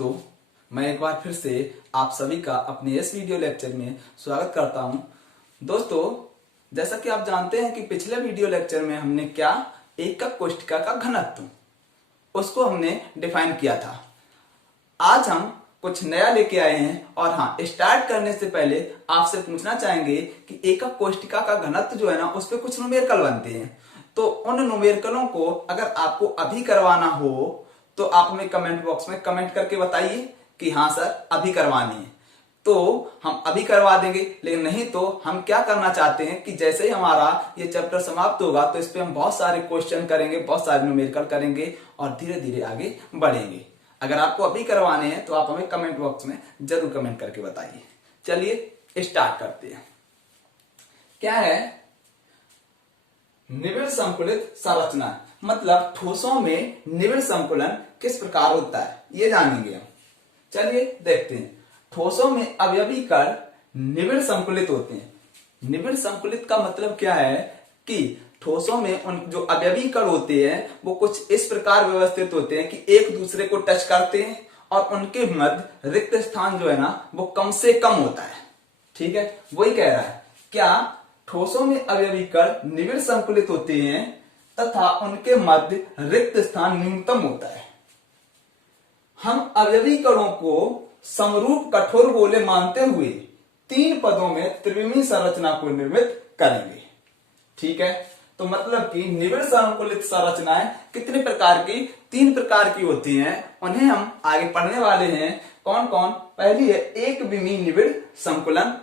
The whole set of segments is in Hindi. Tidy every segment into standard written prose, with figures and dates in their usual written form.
दोस्तों, मैं एक बार फिर से आप सभी का अपने इस वीडियो लेक्चर में स्वागत करता हूं। दोस्तों, जैसा कि आप जानते हैं कि पिछले वीडियो लेक्चर में हमने क्या एकक कोष्ठिका का घनत्व उसको हमने डिफाइन किया था। आज हम कुछ नया लेके आए हैं और हाँ, स्टार्ट करने से पहले आपसे पूछना चाहेंगे कि एकक कोष्ठिका का घनत्व जो है ना, उस पर कुछ न्यूमेरिकल बनते हैं। तो उन न्यूमेरिकलों को अगर आपको अभी करवाना हो तो आप हमें कमेंट बॉक्स में कमेंट करके बताइए कि हाँ सर अभी करवानी है, तो हम अभी करवा देंगे। लेकिन नहीं तो हम क्या करना चाहते हैं कि जैसे ही हमारा ये चैप्टर समाप्त होगा तो इस पे हम बहुत सारे क्वेश्चन करेंगे, बहुत सारे न्यूमेरिकल करेंगे और धीरे धीरे आगे बढ़ेंगे। अगर आपको अभी करवाने हैं तो आप हमें कमेंट बॉक्स में जरूर कमेंट करके बताइए। चलिए स्टार्ट करते हैं। क्या है निबिड़ संकुलित संरचना, मतलब ठोसों में निबिड़ संकुलन किस प्रकार होता है ये जानेंगे हम। चलिए देखते हैं। ठोसों में अवयवी कण निबिड़ संकुलित होते हैं। निबिड़ संकुलित का मतलब क्या है कि ठोसों में उन जो अवयवी कण होते हैं वो कुछ इस प्रकार व्यवस्थित होते हैं कि एक दूसरे को टच करते हैं और उनके मध्य रिक्त स्थान जो है ना वो कम से कम होता है। ठीक है, वही कह रहा है। क्या ठोसों में अवयवी कण निबिड़ संकुलित होते हैं तथा उनके मध्य रिक्त स्थान न्यूनतम होता है। हम अवयवी कणों को समरूप कठोर गोले मानते हुए तीन पदों में त्रिविमीय संरचना को निर्मित करेंगे। ठीक है, तो मतलब कि निबिड़ संकुलित संरचनाएं कितने प्रकार की? तीन प्रकार की होती हैं। उन्हें हम आगे पढ़ने वाले हैं। कौन कौन? पहली है एक विमीय निबिड़ संकुलन,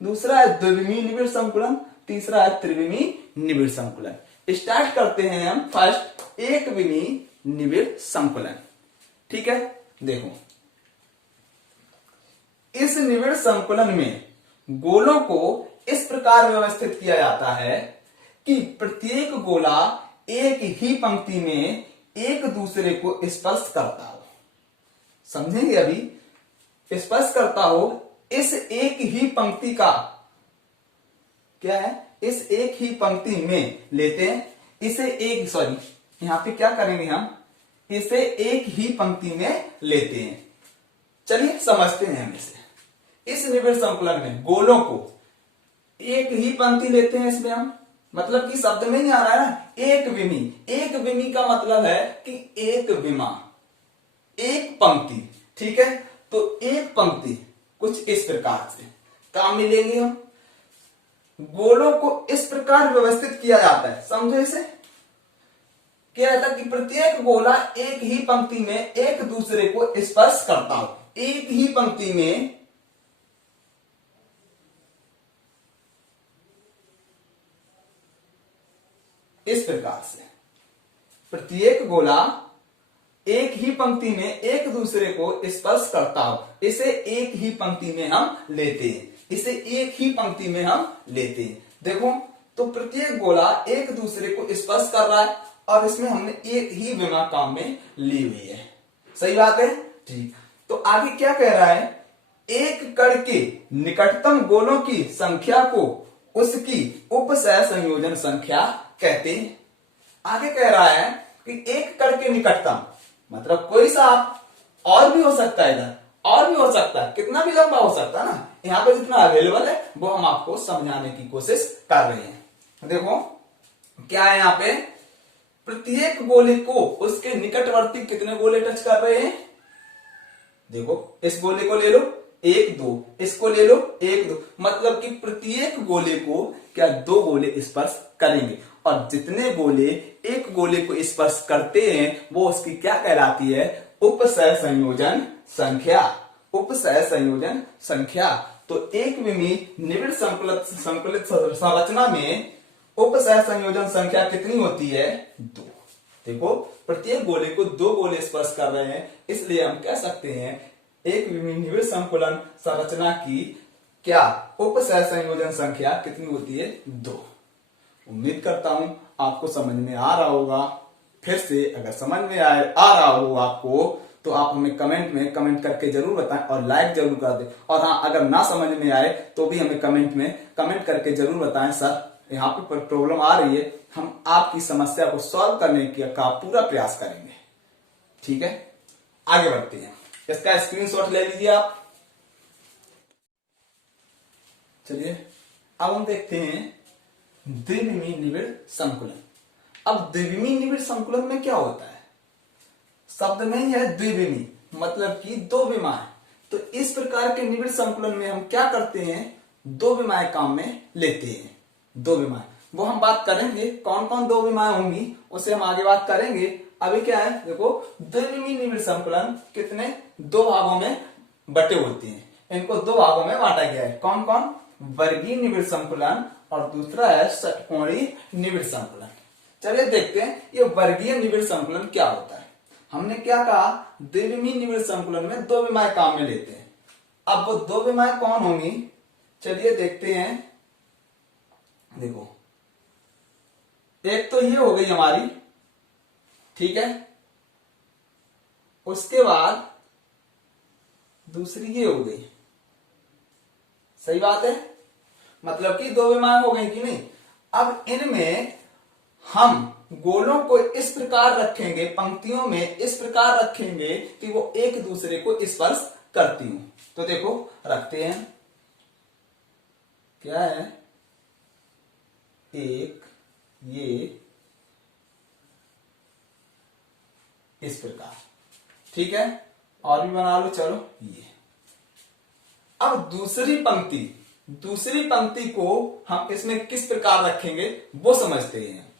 दूसरा है द्विविमीय निबिड़ संकुलन, तीसरा है त्रिविमीय निबिड़ संकुलन। स्टार्ट करते हैं हम फर्स्ट एक विमीय निबिड़ संकुलन। ठीक है, देखो इस निबिड़ संकुलन में गोलों को इस प्रकार व्यवस्थित किया जाता है कि प्रत्येक गोला एक ही पंक्ति में एक दूसरे को स्पर्श करता हो। समझेंगे अभी? स्पर्श करता हो। इस एक ही पंक्ति का क्या है? इस एक ही पंक्ति में लेते हैं इसे यहां पे क्या करेंगे हम? इसे एक ही पंक्ति में लेते हैं। चलिए समझते हैं हम इसे। इस निबिड़ संकुलन में गोलों को एक ही पंक्ति लेते हैं। इसमें हम मतलब कि शब्द में नहीं आ रहा है ना, एक विमीय। एक विमीय का मतलब है कि एक विमा, एक पंक्ति। ठीक है, तो एक पंक्ति कुछ इस प्रकार से काम मिलेंगे हम। गोलों को इस प्रकार व्यवस्थित किया जाता है। समझो इसे। क्या रहता है कि प्रत्येक गोला एक ही पंक्ति में एक दूसरे को स्पर्श करता हो। एक ही पंक्ति में इस प्रकार से प्रत्येक गोला एक ही पंक्ति में एक दूसरे को स्पर्श करता हो। इसे एक ही पंक्ति में हम लेते हैं। इसे एक ही पंक्ति में हम लेते हैं। देखो, तो प्रत्येक गोला एक दूसरे को स्पर्श कर रहा है और इसमें हमने एक ही विमा काम में ली हुई है। सही बात है? ठीक। तो आगे क्या कह रहा है? एक कण के निकटतम गोलों की संख्या को उसकी उपसह संयोजन संख्या कहते हैं। आगे कह रहा है कि एक कण के निकटतम मतलब कोई सा और भी हो सकता है, इधर और भी हो सकता है, कितना भी लंबा हो सकता है ना। यहाँ पे जितना अवेलेबल है वो हम आपको समझाने की कोशिश कर रहे हैं। देखो क्या है यहाँ पे? प्रत्येक गोले को उसके निकटवर्ती कितने गोले टच कर रहे हैं? देखो, इस गोले को ले लो, एक दो, इसको ले लो, एक दो, मतलब कि प्रत्येक गोले को क्या दो गोले स्पर्श करेंगे और जितने गोले एक गोले को स्पर्श करते हैं वो उसकी क्या कहलाती है? उपसह संयोजन संख्या। उपसह संयोजन संख्या। तो एक विमीय निबिड़ संकुलित संरचना में उपसह संयोजन संख्या कितनी होती है? दो। देखो, प्रत्येक गोले को दो गोले स्पर्श कर रहे हैं, इसलिए हम कह सकते हैं एक विमीय निबिड़ संकुलन संरचना की क्या उपसह संयोजन संख्या कितनी होती है? दो। उम्मीद करता हूं आपको समझ में आ रहा होगा। फिर से अगर समझ में आ रहा हो आपको तो आप हमें कमेंट में कमेंट करके जरूर बताएं और लाइक जरूर कर दें। और हाँ, अगर ना समझ में आए तो भी हमें कमेंट में कमेंट करके जरूर बताएं, सर यहाँ पे प्रॉब्लम आ रही है, हम आपकी समस्या को सॉल्व करने का पूरा प्रयास करेंगे। ठीक है, आगे बढ़ते हैं। इसका स्क्रीनशॉट ले लीजिए आप। चलिए अब हम देखते हैं द्विविमीय निबिड़ संकुलन। अब द्विविमीय निबिड़ संकुलन में क्या होता है, शब्द में ही है द्विविमीय, मतलब कि दो विमाएं। तो इस प्रकार के निबिड़ संकुलन में हम क्या करते हैं, दो विमाएं काम में लेते हैं। दो विमाएं वो हम बात करेंगे, कौन कौन दो विमाएं होंगी उसे हम आगे बात करेंगे। अभी क्या है देखो, द्विविमीय निबिड़ संकुलन कितने, दो भागों में बटे होते हैं। इनको दो भागों में बांटा गया है, कौन कौन, वर्गीय निबिड़ संकुलन और दूसरा है षटकोणीय निबिड़ संकुलन। चलिए देखते हैं ये वर्गीय निबिड़ संकुलन क्या होता है। हमने क्या कहा, द्विविमीय निबिड़ संकुलन में दो विमाएं काम में लेते हैं। अब वो दो विमाएं कौन होंगी, चलिए देखते हैं। देखो एक तो ये हो गई हमारी, ठीक है, उसके बाद दूसरी ये हो गई, सही बात है, मतलब कि दो विमाएं हो गई कि नहीं। अब इनमें हम गोलों को इस प्रकार रखेंगे, पंक्तियों में इस प्रकार रखेंगे कि वो एक दूसरे को स्पर्श करती हूं। तो देखो रखते हैं, क्या है, एक ये इस प्रकार, ठीक है, और भी बना लो, चलो ये। अब दूसरी पंक्ति को हम इसमें किस प्रकार रखेंगे वो समझते हैं।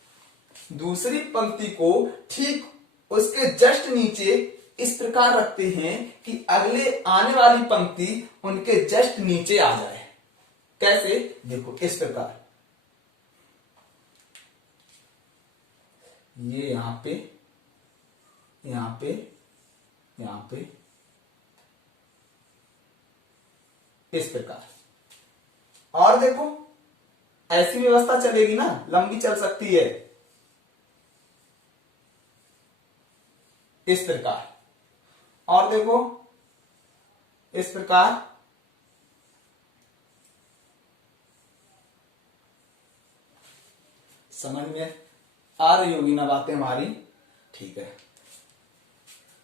दूसरी पंक्ति को ठीक उसके जस्ट नीचे इस प्रकार रखते हैं कि अगले आने वाली पंक्ति उनके जस्ट नीचे आ जाए। कैसे, देखो इस प्रकार, ये यहां पे, यहां पे, यहां पे, इस प्रकार। और देखो ऐसी व्यवस्था चलेगी ना, लंबी चल सकती है इस प्रकार, और देखो इस प्रकार, समझ में आ रही होगी ना बातें हमारी, ठीक है।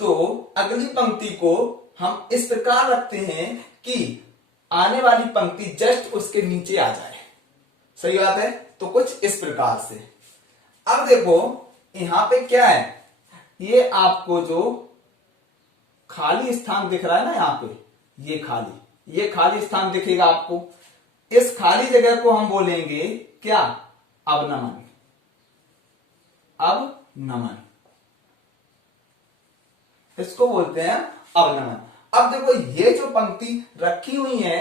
तो अगली पंक्ति को हम इस प्रकार रखते हैं कि आने वाली पंक्ति जस्ट उसके नीचे आ जाए, सही बात है। तो कुछ इस प्रकार से। अब देखो यहां पे क्या है, ये आपको जो खाली स्थान दिख रहा है ना, यहां पे ये खाली स्थान दिखेगा आपको। इस खाली जगह को हम बोलेंगे क्या, अवनमन। अवनमन इसको बोलते हैं अवनमन। अब देखो ये जो पंक्ति रखी हुई है,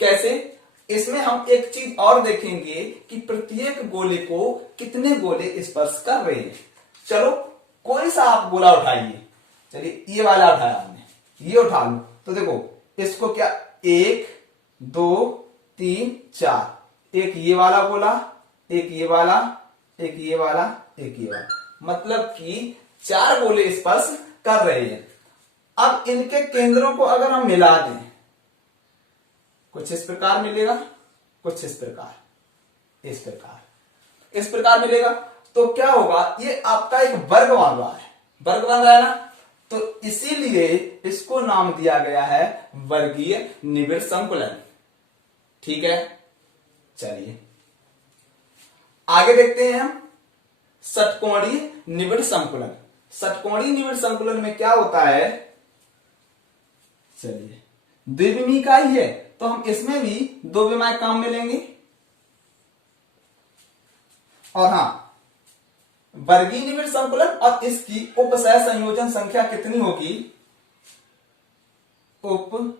कैसे, इसमें हम एक चीज और देखेंगे कि प्रत्येक गोले को कितने गोले स्पर्श कर रहे हैं। चलो कोई सा आप गोला उठाइए, चलिए ये वाला उठाया हमने, ये उठा लो। तो देखो इसको क्या, 1 2 3 4, एक ये वाला गोला, एक ये वाला, एक ये वाला, एक ये वाला, मतलब कि 4 गोले स्पर्श कर रहे हैं। अब इनके केंद्रों को अगर हम मिला दें, कुछ इस प्रकार मिलेगा, कुछ इस प्रकार, इस प्रकार मिलेगा। तो क्या होगा, ये आपका एक वर्ग बन रहा है, वर्ग बन रहा है ना। तो इसीलिए इसको नाम दिया गया है वर्गीय निबिड़ संकुलन, ठीक है। चलिए आगे देखते हैं हम षटकोणीय निबिड़ संकुलन। षटकोणीय निबिड़ संकुलन में क्या होता है, चलिए द्विविमीय का ही है, तो हम इसमें भी दो विमाएं काम में लेंगे। और हां, वर्गीय निबिड़ संकुलन और इसकी उपसह संयोजन संख्या कितनी होगी, उपसह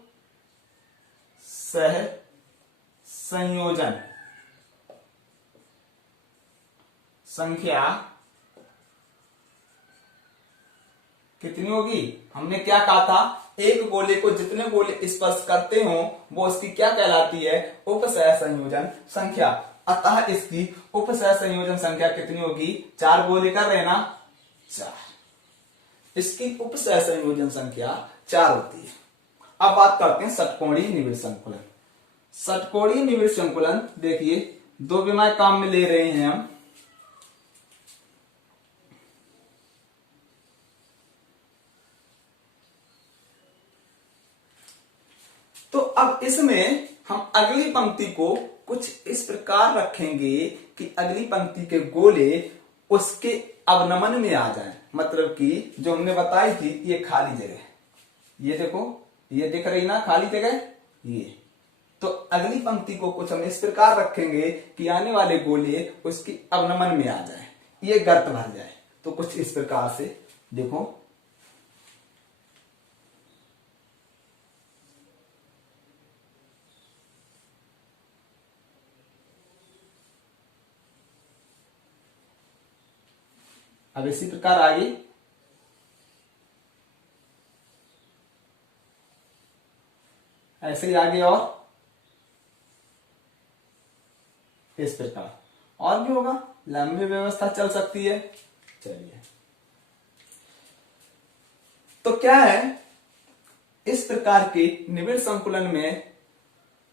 संयोजन संख्या कितनी होगी। हमने क्या कहा था, एक गोले को जितने गोले स्पर्श करते हो वो उसकी क्या कहलाती है, उपसह संयोजन संख्या। अतः इसकी उपसह संयोजन संख्या कितनी होगी, 4 गोले कर रहे ना, 4, इसकी उपसह संयोजन संख्या 4 होती है। अब बात करते हैं षटकोणीय निबिड़ संकुलन। षटकोणीय निबिड़ संकुलन देखिए, दो विमाएं काम में ले रहे हैं हम। तो अब इसमें हम अगली पंक्ति को कुछ इस प्रकार रखेंगे कि अगली पंक्ति के गोले उसके अवनमन में आ जाएं। मतलब कि जो हमने बताई थी ये खाली जगह, ये देखो ये दिख रही ना खाली जगह, ये तो अगली पंक्ति को कुछ हम इस प्रकार रखेंगे कि आने वाले गोले उसकी अवनमन में आ जाए, ये गर्त भर जाए। तो कुछ इस प्रकार से देखो, अब इसी प्रकार आगे ऐसे ही आगे और इस प्रकार और भी होगा, लंबी व्यवस्था चल सकती है। चलिए तो क्या है, इस प्रकार के निबिड़ संकुलन में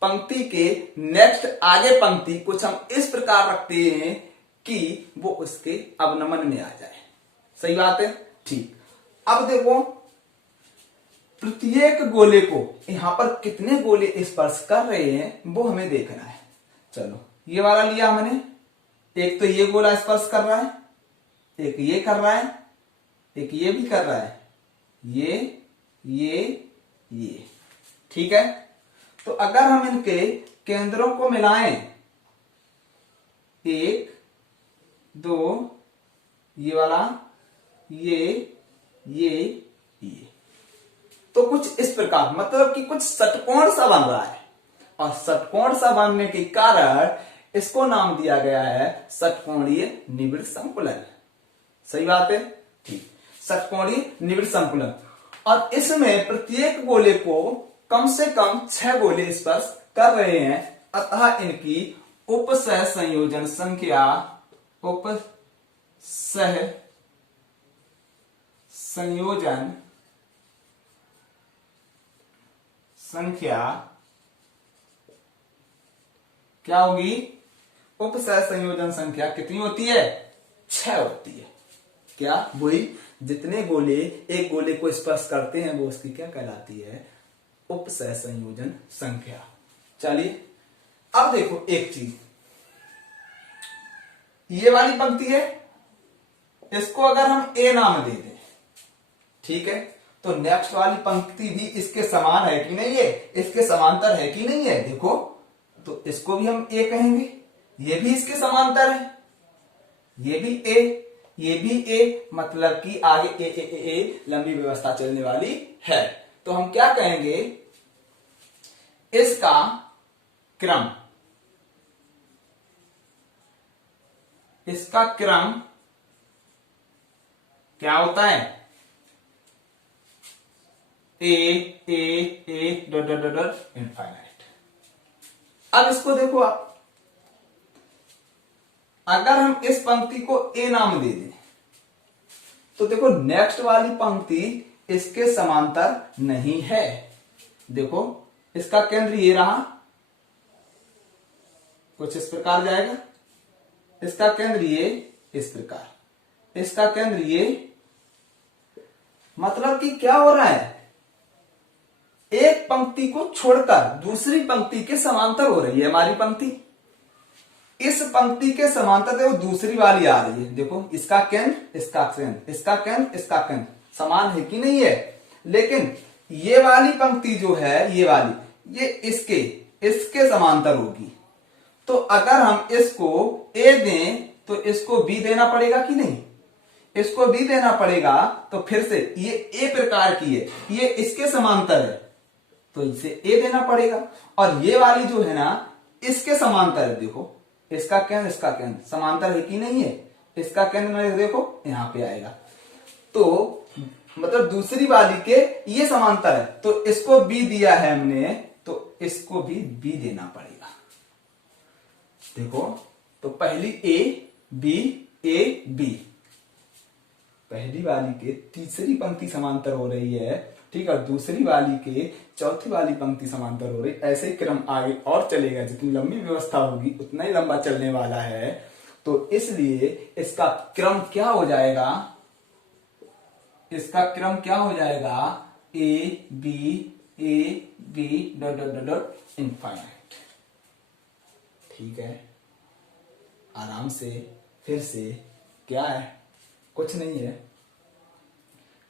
पंक्ति के नेक्स्ट आगे पंक्ति कुछ हम इस प्रकार रखते हैं कि वो उसके अवनमन में आ जाए। सही बात है, ठीक। अब देखो प्रत्येक गोले को यहां पर कितने गोले स्पर्श कर रहे हैं वो हमें देखना है। चलो ये वाला लिया हमने, एक तो ये गोला स्पर्श कर रहा है, एक ये कर रहा है, एक ये भी कर रहा है, ये ठीक है। तो अगर हम इनके केंद्रों को मिलाएं, 1 2, ये वाला, ये तो कुछ इस प्रकार, मतलब कि कुछ षटकोण सा बन रहा है, और षटकोण सा बनने के कारण इसको नाम दिया गया है षटकोणीय निबिड़ संकुलन। सही बात है, ठीक। षटकोणीय निबिड़ संकुलन, और इसमें प्रत्येक गोले को कम से कम 6 गोले स्पर्श कर रहे हैं, अतः इनकी उपसह संयोजन संख्या, उपसह संयोजन संख्या क्या होगी? उपसह संयोजन संख्या कितनी होती है? 6 होती है। क्या? वही जितने गोले एक गोले को स्पर्श करते हैं वो उसकी क्या कहलाती है? उपसह संयोजन संख्या। चलिए अब देखो एक चीज, ये वाली पंक्ति है, इसको अगर हम ए नाम दे दें, ठीक है, तो नेक्स्ट वाली पंक्ति भी इसके समान है कि नहीं है? इसके समांतर है कि नहीं है? देखो, तो इसको भी हम ए कहेंगे, ये भी इसके समांतर है, ये भी ए, ये भी ए, मतलब कि आगे ए ए ए ए लंबी व्यवस्था चलने वाली है। तो हम क्या कहेंगे? इसका क्रम, इसका क्रम क्या होता है? A A A dot dot dot infinite. अब इसको देखो आप, अगर हम इस पंक्ति को ए नाम दे दें तो देखो नेक्स्ट वाली पंक्ति इसके समांतर नहीं है। देखो इसका केंद्र ये रहा, कुछ इस प्रकार जाएगा, इसका केंद्र ये इस प्रकार, इसका केंद्र ये, मतलब कि क्या हो रहा है? एक पंक्ति को छोड़कर दूसरी पंक्ति के समांतर हो रही है हमारी पंक्ति। इस पंक्ति के समांतर देखो दूसरी वाली आ रही है, देखो इसका केंद्र, इसका केंद्र, इसका केंद्र, इसका केंद्र समान है कि नहीं है? लेकिन ये वाली पंक्ति जो है, ये वाली, ये इसके समांतर होगी। तो अगर हम इसको ए दें तो इसको बी देना पड़ेगा कि नहीं? इसको बी देना पड़ेगा। तो फिर से ये ए प्रकार की है, ये इसके समांतर है, तो इसे ए देना पड़ेगा। और ये वाली जो है ना, इसके समांतर है, देखो इसका केंद्र, इसका केंद्र समांतर है कि नहीं है? इसका केंद्र देखो यहां पे आएगा, तो मतलब दूसरी वाली के ये समांतर है, तो इसको बी दिया है हमने, तो इसको भी बी देना पड़ेगा। देखो, तो पहली ए बी, पहली वाली के तीसरी पंक्ति समांतर हो रही है, ठीक है, दूसरी वाली के चौथी वाली पंक्ति समांतर हो रही। ऐसे ही क्रम आगे और चलेगा, जितनी लंबी व्यवस्था होगी उतना ही लंबा चलने वाला है। तो इसलिए इसका क्रम क्या हो जाएगा? इसका क्रम क्या हो जाएगा? A B A B dot dot dot dot infinite. ठीक है, आराम से फिर से, क्या है, कुछ नहीं है।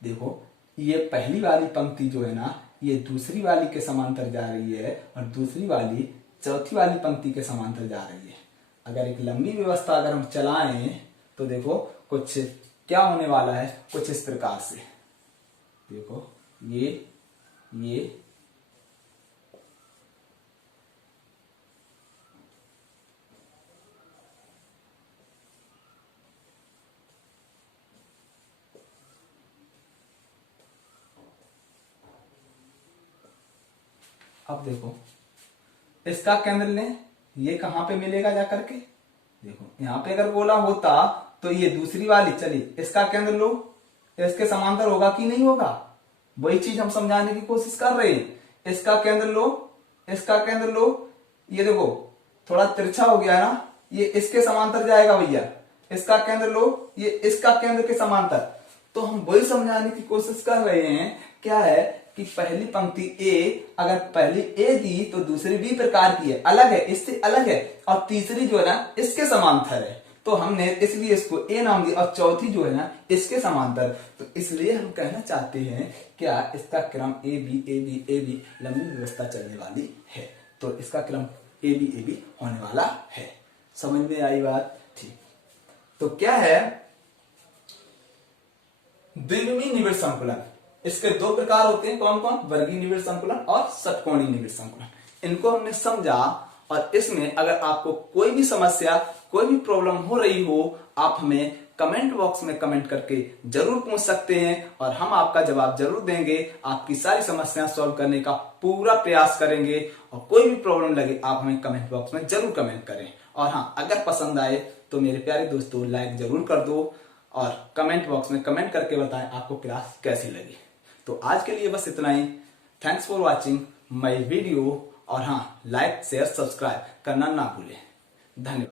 देखो ये पहली वाली पंक्ति जो है ना, ये दूसरी वाली के समांतर जा रही है और दूसरी वाली चौथी वाली पंक्ति के समांतर जा रही है। अगर एक लंबी व्यवस्था अगर हम चलाएं तो देखो कुछ क्या होने वाला है, कुछ इस प्रकार से। देखो ये अब देखो इसका केंद्र लें, ये कहां पे मिलेगा जाकर के, देखो यहां पे अगर गोला होता तो ये दूसरी वाली, चलिए इसका केंद्र लो, इसके समांतर होगा कि नहीं होगा, वही चीज हम समझाने की कोशिश कर रहे हैं। इसका केंद्र लो, इसका केंद्र लो, ये देखो थोड़ा तिरछा हो गया ना, ये इसके समांतर जाएगा भैया। इसका केंद्र लो, ये इसका केंद्र के समांतर। तो हम वही समझाने की कोशिश कर रहे हैं, क्या है कि पहली पंक्ति ए, अगर पहली ए दी तो दूसरी बी प्रकार की है, अलग है, इससे अलग है, और तीसरी जो है ना इसके समांतर है, तो हमने इसलिए इसको ए नाम दिया, और चौथी जो है ना इसके समांतर। तो इसलिए हम कहना चाहते हैं क्या, इसका क्रम ए बी लंबी व्यवस्था चलने वाली है, तो इसका क्रम ए बी होने वाला है। समझ में आई बात? ठीक। तो क्या है, द्विविमीय निबिड़ संकुलन, इसके दो प्रकार होते हैं, कौन कौन, वर्गीय निबिड़ संकुलन और षटकोणीय निबिड़ संकुलन। इनको हमने समझा, और इसमें अगर आपको कोई भी समस्या, कोई भी प्रॉब्लम हो रही हो, आप हमें कमेंट बॉक्स में कमेंट करके जरूर पूछ सकते हैं, और हम आपका जवाब जरूर देंगे। आपकी सारी समस्याएं सॉल्व करने का पूरा प्रयास करेंगे, और कोई भी प्रॉब्लम लगे आप हमें कमेंट बॉक्स में जरूर कमेंट करें। और हाँ, अगर पसंद आए तो मेरे प्यारे दोस्तों लाइक जरूर कर दो, और कमेंट बॉक्स में कमेंट करके बताएं आपको क्लास कैसी लगी। तो आज के लिए बस इतना ही। Thanks for watching my video, और हाँ, लाइक शेयर सब्सक्राइब करना ना भूलें। धन्यवाद।